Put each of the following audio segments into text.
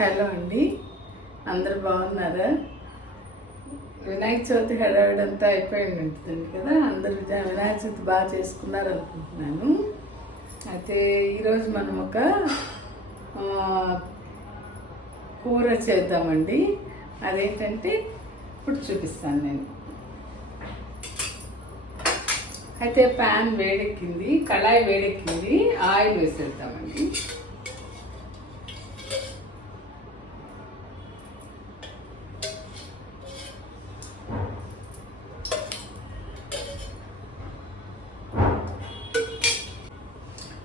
Hello అండి, అందరు బాగున్నారా? వినాయక చవితి హడావిడంతా అయిపోయింది ఉంటుంది కదా. అందరూ వినాయక చవితి బాగా చేసుకున్నారు అనుకుంటున్నాను. అయితే ఈరోజు మనం ఒక కూర చేద్దామండి. అదేంటంటే ఇప్పుడు చూపిస్తాను నేను. అయితే ప్యాన్ వేడెక్కింది, కళాయి వేడెక్కింది, ఆయిల్ వేసేద్దామండి.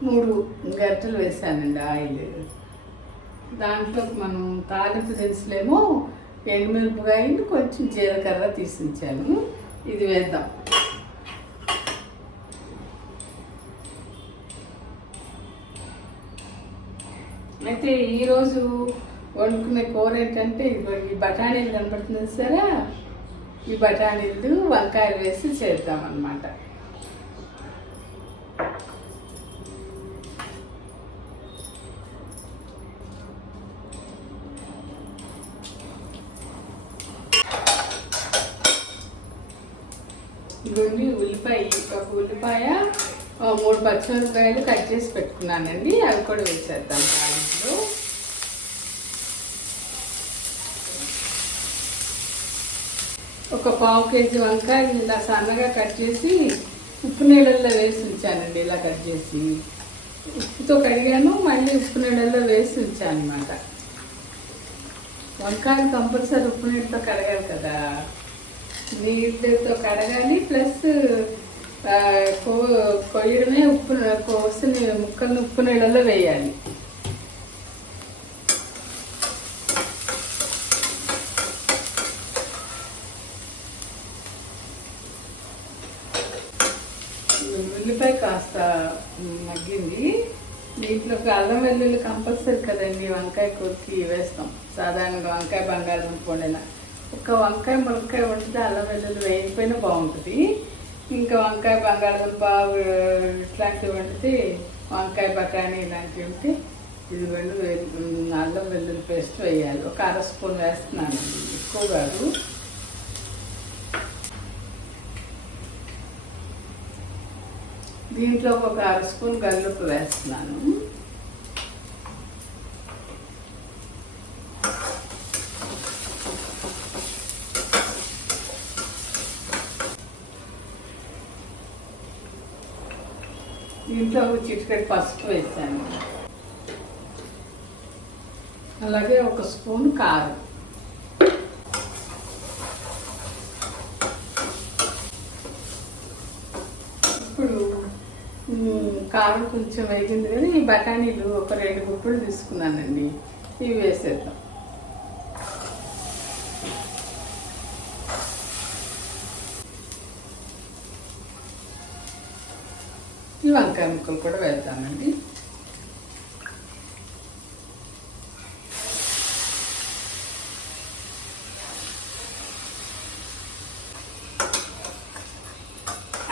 మూడు గరిటెలు వేసానండి ఆయిల్. దాంట్లోకి మనం తాలింపు దినుసులేమో ఎండుమిరపకాయలు, కొంచెం జీలకర్ర తీసించాను. ఇది వేద్దాం. అయితే ఈరోజు వండుకునే కూర ఏంటంటే ఈ బఠానీలు కనపడుతుంది సరే, ఈ బఠానీలు వంకాయలు వేసి చేద్దాం అన్నమాట. ఇవన్నీ ఉల్లిపాయ 3 పచ్చిమిరపకాయలు కట్ చేసి పెట్టుకున్నానండి. అవి కూడా వేసేద్దాం దాంట్లో. ఒక 1/2 కేజీ వంకాయలు ఇలా సన్నగా కట్ చేసి ఉప్పు నీళ్ళల్లో వేసి ఉంచానండి. ఇలా కట్ చేసి ఉప్పుతో కడిగాను, మళ్ళీ ఉప్పు నీళ్ళల్లో వేసి ఉంచాను అన్నమాట. వంకాయలు కంపల్సరీ ఉప్పు నీళ్ళతో కడగాలి కదా, నీళ్ళతో కడగాలి. ప్లస్ కొయ్యడమే కోసిన ముక్కల్ని ఉప్పు నీళ్ళలో వేయాలి. ఉల్లిపాయ కాస్త మగ్గింది. దీంట్లోకి అల్లం వెల్లుల్లి కంపల్సరీ కదండి, వంకాయ కూరకి వేస్తాం. సాధారణంగా వంకాయ బంగాళదుంప వండిన ఒక వంకాయ ములక్కాయ వండితే అల్లం వెల్లుల్లి వేయకపోయినా బాగుంటుంది. ఇంకా వంకాయ బంగాళదుంప ఇట్లాంటివి వండితే, వంకాయ బఠానీ ఇలాంటివి ఉంటే ఇది అల్లం వెల్లుల్లి పేస్ట్ వేయాలి. ఒక 1/2 స్పూన్ వేస్తున్నాను, ఎక్కువ కాదు. దీంట్లో ఒక 1/2 స్పూన్ గల్లుప్పు వేస్తున్నాను. దీంట్లో చిటికెడు పసుపు వేసాను. అలాగే 1 స్పూన్ కారం. ఇప్పుడు కారం కొంచెం వేగింది కానీ ఈ బఠానీలు ఒక 2 గుప్పులు తీసుకున్నానండి. ఇవి వేసేద్దాం. ఈ వంకాయ ముక్కలు కూడా వేద్దామండి.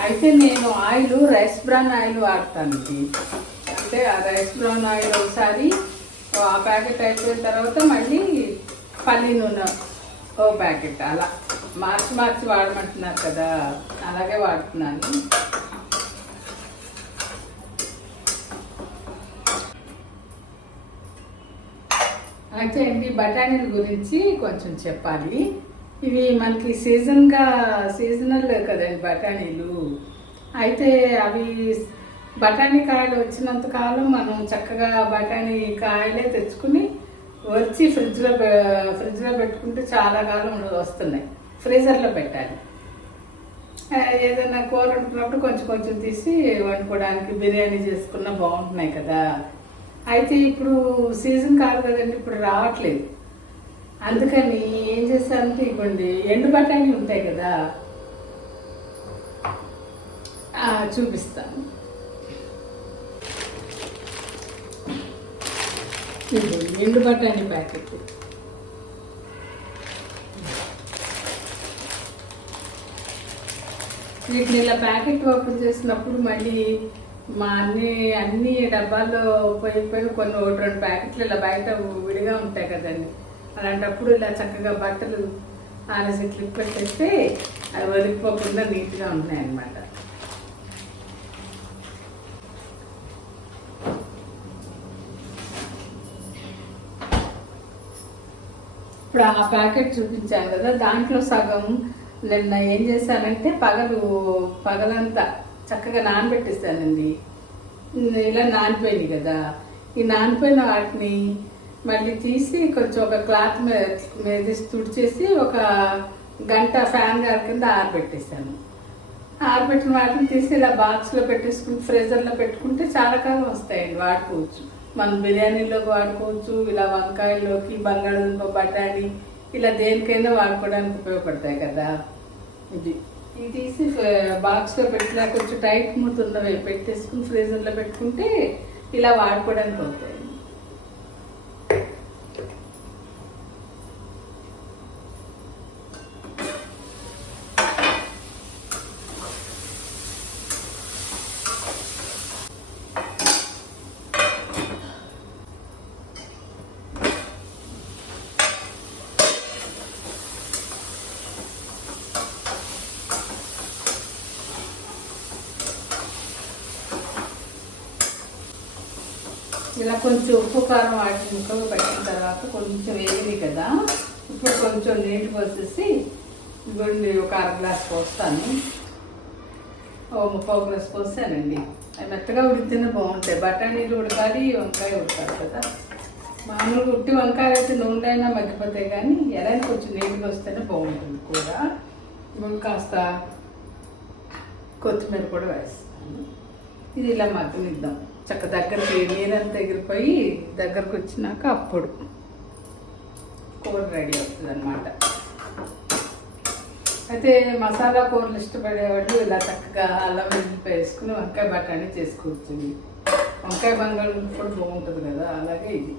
అయితే నేను ఆయిల్ రైస్ బ్రాన్ ఆయిల్ వాడతానండి. అంటే ఆ రైస్ బ్రాన్ ఆయిల్ ఒకసారి ఆ ప్యాకెట్ అయిపోయిన తర్వాత మళ్ళీ పల్లి నూనె ఓ ప్యాకెట్, అలా మార్చి వాడమంటున్నారు కదా, అలాగే వాడుతున్నాను. అయితే అండి, బఠానీల గురించి కొంచెం చెప్పాలి. ఇవి మనకి సీజనల్ కదండి బఠానీలు. అయితే అవి బఠానీ కాయలు వచ్చినంతకాలం మనం చక్కగా బఠానీ కాయలే తెచ్చుకుని వచ్చి ఫ్రిడ్జ్లో పెట్టుకుంటే చాలా కాలం వస్తున్నాయి. ఫ్రీజర్లో పెట్టాలి. ఏదైనా కూర వండుకున్నప్పుడు కొంచెం తీసి వండుకోవడానికి, బిర్యానీ చేసుకున్నా బాగుంటున్నాయి కదా. అయితే ఇప్పుడు సీజన్ కాదు కదండి, ఇప్పుడు రావట్లేదు. అందుకని ఏం చేస్తానంటే ఇవ్వండి, ఎండు బఠానీ ఉంటాయి కదా, చూపిస్తాను. ఎండు బఠానీ ప్యాకెట్. వీటిని ఇలా ప్యాకెట్ ఓపెన్ చేసినప్పుడు మళ్ళీ మా అన్ని డబ్బాల్లో పోయి కొన్ని 1-2 ప్యాకెట్లు ఇలా బయట విడిగా ఉంటాయి కదండి. అలాంటప్పుడు ఇలా చక్కగా బట్టలు ఆరేసి క్లిప్ పెట్టేస్తే అది వదిలిపోకుండా నీట్గా ఉంటాయి అన్నమాట. ఇప్పుడు ఆ ప్యాకెట్ చూపించాను కదా, దాంట్లో సగం నిన్న ఏం చేశానంటే పగలంతా చక్కగా నానబెట్టేస్తానండి. ఇలా నానిపోయింది కదా, ఈ నానిపోయిన వాటిని మళ్ళీ తీసి కొంచెం ఒక క్లాత్ మీద తుడిచేసి ఒక గంట ఫ్యాన్ గారి కింద ఆరబెట్టేసాను. ఆరబెట్టిన వాటిని తీసి ఇలా బాక్స్లో పెట్టేసుకుని ఫ్రీజర్లో పెట్టుకుంటే చాలా కాలం వస్తాయండి, వాడుకోవచ్చు. మనం బిర్యానీలోకి వాడుకోవచ్చు, ఇలా వంకాయల్లోకి, బంగాళదుంప, బఠానీ ఇలా దేనికైనా వాడుకోవడానికి ఉపయోగపడతాయి కదా. ఇది తీసి బాక్స్లో పెట్టినా కొంచెం టైట్ మూత ఉన్నవి పెట్టేసుకుని ఫ్రీజర్లో పెట్టుకుంటే ఇలా వాడుకోవడానికి అవుతాయి. ఇలా కొంచెం ఉప్పు కారం వాటి ముక్కలు పెట్టిన తర్వాత కొంచెం వేగినాయి కదా, ఇప్పుడు కొంచెం నీళ్ళు పోసేసి గుండి ఒక 1/2 గ్లాస్ పోస్తాను. 3/4 గ్లాస్ పోస్తానండి. అవి మెత్తగా ఉడికితేనే బాగుంటాయి. బఠానీలు ఉడకాలి, వంకాయ ఉడకాలి కదా. మామూలుగా ఉట్టి వంకాయలు అయితే నూనె అయినా మగ్గిపోతాయి, కానీ ఎలా కొంచెం నీళ్ళు పోస్తేనే బాగుంటుంది కూర. ఇప్పుడు కాస్త కొత్తిమీర కూడా వేస్తాను. ఇది ఇలా మగ్గనిద్దాం. చక్క దగ్గరికి నీరంతా ఎగిరిపోయి దగ్గరకు వచ్చినాక అప్పుడు కూర రెడీ అవుతుంది అన్నమాట. అయితే మసాలా కూరలు ఇష్టపడేవాళ్ళు ఇలా చక్కగా అల్లం వెల్లుల్లి వేసుకుని వంకాయ బఠానీ చేసుకోవచ్చు. వంకాయ బంగాళదుంప కూడా బాగుంటుంది కదా, అలాగే ఇది.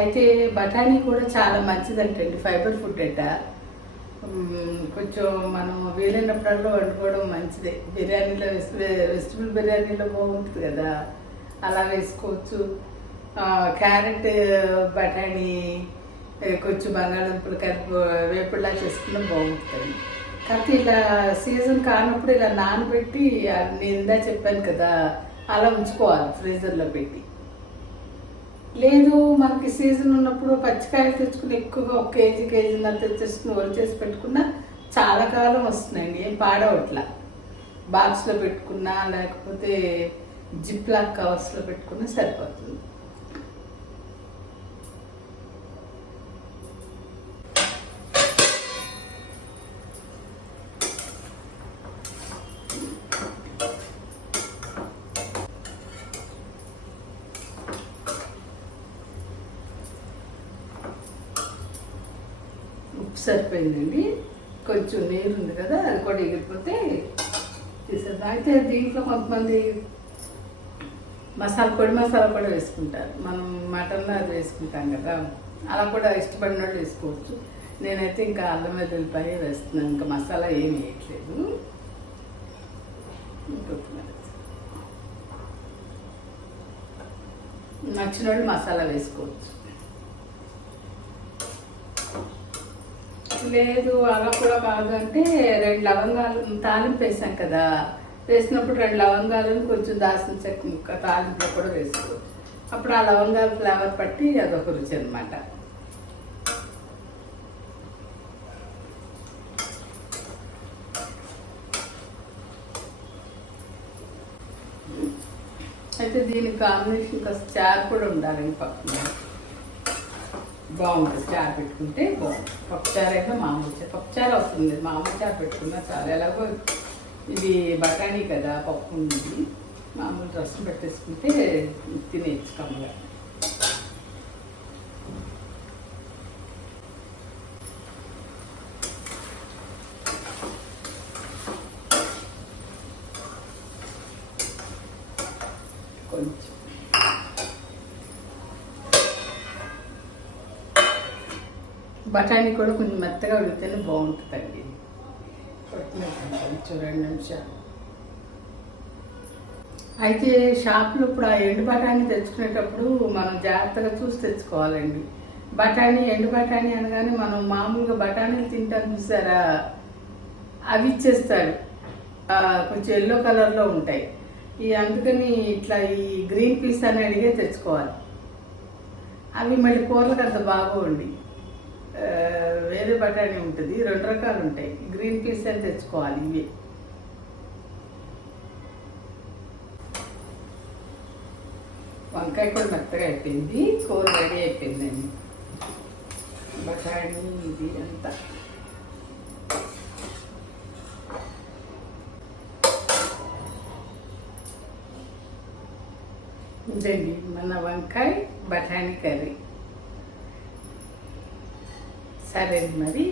అయితే బఠానీ కూడా చాలా మంచిదంటండి, ఫైబర్ ఫుడ్ అంట. కొంచెం మనం వీలైనప్పుడల్లా వండుకోవడం మంచిదే. బిర్యానీలో వెజిటబుల్ బిర్యానీలో బాగుంటుంది కదా, అలా వేసుకోవచ్చు. క్యారెట్ బఠానీ కొంచెం బంగాళదుంపలు కలిపి వేపుడులా చేసుకున్నా బాగుంటుంది. కాకపోతే ఇలా సీజన్ కానప్పుడు ఇలా నానబెట్టి, నేను ఇందా చెప్పాను కదా, అలా ఉంచుకోవాలి ఫ్రీజర్లో పెట్టి. లేదు మనకి సీజన్ ఉన్నప్పుడు పచ్చికాయలు తెచ్చుకుని ఎక్కువగా 1 కేజీన్నర తెచ్చేసుకుని వరిచేసి పెట్టుకున్నా చాలా కాలం వస్తున్నాయండి, ఏం పాడవట్లా. బాక్స్లో పెట్టుకున్నా లేకపోతే జిప్లాక్ కవర్స్లో పెట్టుకున్నా సరిపోతుంది. ఉప్పు సరిపోయిందండి. కొంచెం నీరు ఉంది కదా, అది కూడా ఎగిరిపోతే తీసేద్దాం. అయితే దీంట్లో కొంతమంది పొడి మసాలా కూడా వేసుకుంటారు. మనం మటన్లో అది వేసుకుంటాం కదా, అలా కూడా ఇష్టపడిన వాళ్ళు వేసుకోవచ్చు. నేనైతే ఇంకా అల్లం వెల్లుల్లిపాయ వేస్తున్నాను, ఇంకా మసాలా ఏమి వేయట్లేదు. నచ్చిన వాళ్ళు మసాలా వేసుకోవచ్చు. లేదు అలా కూడా కాదు అంటే 2 లవంగాలు తాలింపు వేసాం కదా, వేసినప్పుడు 2 లవంగాలను కొంచెం దాల్చిన చెక్క ముక్క తాలింపులో కూడా వేసుకోవచ్చు. అప్పుడు ఆ లవంగాల ఫ్లేవర్ పట్టి అదొక రుచి అనమాట. అయితే దీనికి కాంబినేషన్ కాస్త చారు కూడా ఉండాలండి పక్కన, బాగుంటుంది. చారు పెట్టుకుంటే బాగుంటుంది. పప్పుచారు అయితే మామూలు చారు, పప్పుచారు వస్తుంది, మామూలు చారు పెట్టుకున్నా చాలు. ఎలాగో ఇది బఠానీ కదా, పప్పు ఉంది, మామూలు రసం పెట్టేసుకుంటే తినేచ్చు కమ్మగా. బఠానీ కూడా కొంచెం మెత్తగా ఉడికితేనే బాగుంటుందండి. కొంచెం 2 నిమిషాలు. అయితే షాప్లో ఇప్పుడు ఆ ఎండు బఠానీ తెచ్చుకునేటప్పుడు మనం జాగ్రత్తగా చూసి తెచ్చుకోవాలండి. బఠానీ ఎండు బఠానీ అనగానే మనం మామూలుగా బఠానీలు తింటాం చూసారా, అవి ఇచ్చేస్తాడు, కొంచెం ఎల్లో కలర్లో ఉంటాయి. అందుకని ఇట్లా ఈ గ్రీన్ పీస్ అని అడిగే తెచ్చుకోవాలి. అవి మళ్ళీ కూరలకు అంత బాగోండి. వేరే బఠానీ ఉంటుంది, 2 రకాలు ఉంటాయి. గ్రీన్ పీస్ అని తెచ్చుకోవాలి. ఇవి వంకాయ కూడా మెత్తగా అయిపోయింది, కూర రెడీ అయిపోయిందండి. బఠానీ ఇది అంతా ఇదండి మన వంకాయ బఠానీ కర్రీ. సరే మరి.